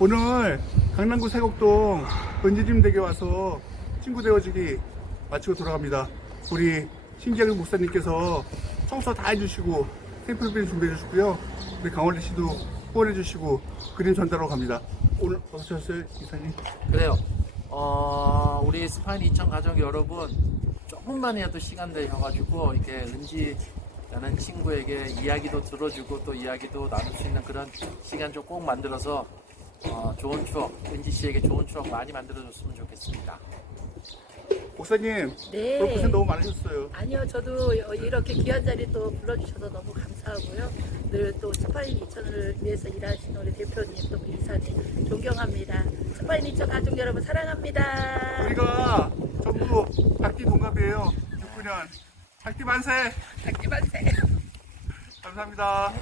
오늘 강남구 세곡동 댁에 와서 친구 되어주기 마치고 돌아갑니다. 우리 신기한 목사님께서 청소 다 해주시고 샘플빈 준비해 주시고요. 우리 강원래 씨도 후원해 주시고 그림 전달하러 갑니다. 오늘 어서 오셨어요, 이사님? 그래요. 어, 우리 스파인 2천 가족 여러분, 조금만이라도 시간 내셔가지고, 이렇게 은지 라는 친구에게 이야기도 들어주고, 또 이야기도 나눌 수 있는 그런 시간 좀 꼭 만들어서, 어, 좋은 추억, 은지 씨에게 좋은 추억 많이 만들어줬으면 좋겠습니다. 목사님, 네. 오늘 고생 너무 많으셨어요. 아니요, 저도 이렇게 귀한 자리 또 불러주셔서 너무 감사하고요. 늘 또 스파인 2천을 위해서 일하시는 우리 대표님, 또 우리 이사님 존경합니다. 스파인 2천 가족 여러분 사랑합니다. 우리가 전부 박기 동갑이에요. 6주년. 박기 만세! 닭기만세. 감사합니다.